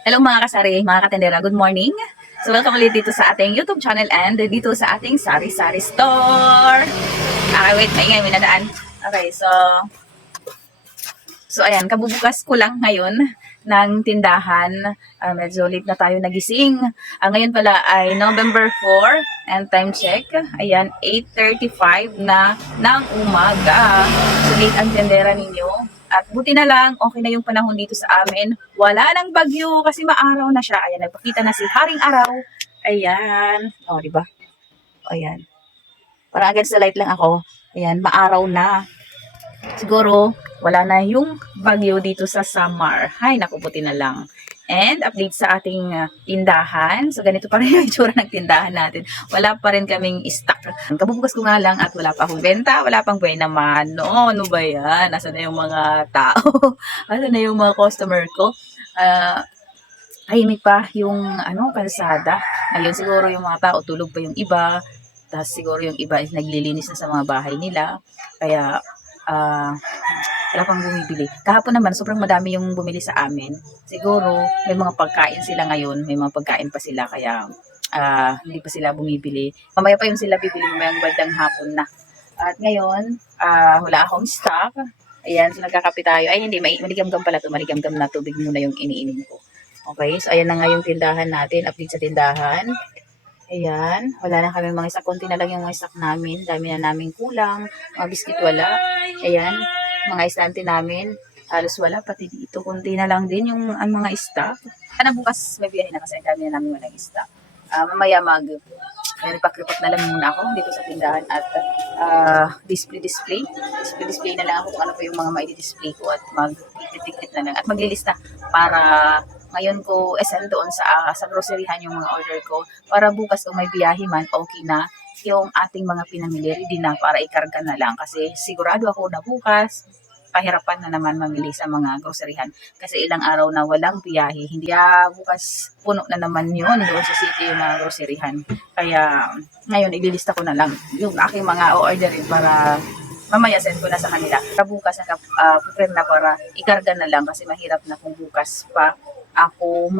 Hello mga kasari, mga katendera, good morning. So welcome ulit dito sa ating YouTube channel and dito sa ating Sari Sari Store. Okay, wait, maingay, may nadaan. Okay, so So ayan, kabubukas ko lang ngayon ng tindahan. Ah, medyo late na tayo nagising. Ah, ngayon pala ay November 4 and time check. Ayan, 8.35 na ng umaga. So late ang tendera ninyo. At buti na lang, okay na yung panahon dito sa amin. Wala nang bagyo kasi maaraw na siya. Ayan, nagpakita na si Haring Araw. Ayan. O, oh, di ba? O, ayan. Parang against the light lang ako. Ayan, maaraw na. Siguro, wala na yung bagyo dito sa Samar. Hay, naku, buti na lang. And update sa ating uh, tindahan. So, ganito pa rin yung itsura ng tindahan natin. Wala pa rin kaming stock. Kabubukas ko nga lang at wala pa akong benta. Wala pang buhay naman. No, ano ba yan? Nasaan na yung mga tao? Nasaan na yung mga customer ko? Ah, tahimik pa yung ano, kalsada. Ngayon siguro yung mga tao tulog pa yung iba. Tapos siguro yung iba is naglilinis na sa mga bahay nila. Kaya ah wala pang bumibili. Kahapon naman, sobrang madami yung bumili sa amin. Siguro, may mga pagkain sila ngayon. May mga pagkain pa sila, kaya ah, hindi pa sila bumibili. Mamaya pa yung sila bibili, mamayang bandang hapon na. At ngayon, ah, wala akong stock. Ayan, so nagkakape tayo. Ay, hindi, may, maligam-gam pala to. Maligam-gam na tubig muna yung iniinom ko. Okay, so ayan na nga yung tindahan natin. Update sa tindahan. Ayan, wala na kami mga stock. Konti na lang yung mga stock namin. Dami na namin kulang. Mga biskit wala. Ayan, mga istante namin. Halos wala, pati dito. Kunti na lang din yung ang mga stock. Sana bukas may biyahe na kasi ang dami na namin walang stock. Ah, mamaya mag may repakripak na lang muna ako dito sa tindahan at ah, display display. Display display na lang ako kung ano pa yung mga mai-display ko at mag-ticket na lang at maglilista para ngayon ko esend doon sa sa groceryhan yung mga order ko para bukas kung may biyahe man okay na yung ating mga pinamili ready na para ikarga na lang. Kasi sigurado ako na bukas pahirapan na naman mamili sa mga groceryhan. Kasi ilang araw na walang biyahe. Hindi ah, bukas puno na naman yun doon sa city yung mga groceryhan. Kaya ngayon ililista ko na lang yung aking mga orderin para mamaya send ko na sa kanila. Bukas na uh, prepare na para ikarga na lang kasi mahirap na kung bukas pa ako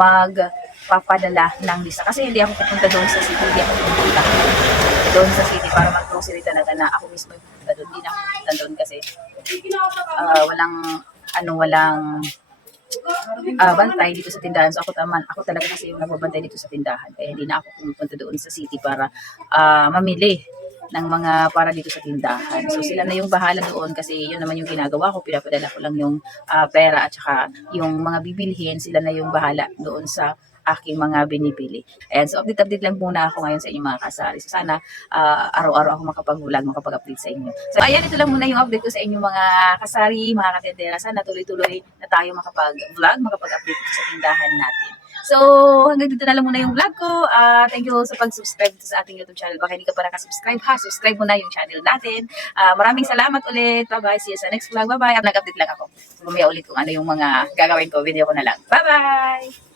magpapadala ng lista kasi hindi ako pupunta doon sa city hindi ako pupunta doon sa city para mag-grocery talaga na ako mismo yung pupunta doon hindi na ako pupunta doon kasi ah, walang ano walang ah, bantay dito sa tindahan. So ako taman, ako talaga kasi yung nagbabantay dito sa tindahan. Kaya hindi na ako pumupunta doon sa city para ah, mamili ng mga para dito sa tindahan. So sila na yung bahala doon kasi yun naman yung ginagawa ko. Pinapadala ko lang yung ah, pera at saka yung mga bibilhin, sila na yung bahala doon sa aking mga binibili. Ayan, so update-update lang muna ako ngayon sa inyong mga kasari. So sana ah, araw-araw ako makapag-vlog, makapag-update sa inyo. So ayan, ito lang muna yung update ko sa inyong mga kasari, mga katendera. Sana tuloy-tuloy na tayo makapag-vlog, makapag-update sa tindahan natin. So, hanggang dito na lang muna yung vlog ko. Ah, thank you sa pag-subscribe sa ating YouTube channel. Baka hindi ka pa nakasubscribe ha, subscribe mo na yung channel natin. Ah, maraming salamat ulit. Bye-bye. See you sa next vlog. Bye-bye. Nag-update lang ako. Mamaya ulit kung ano yung mga gagawin ko. Video ko na lang. Bye-bye!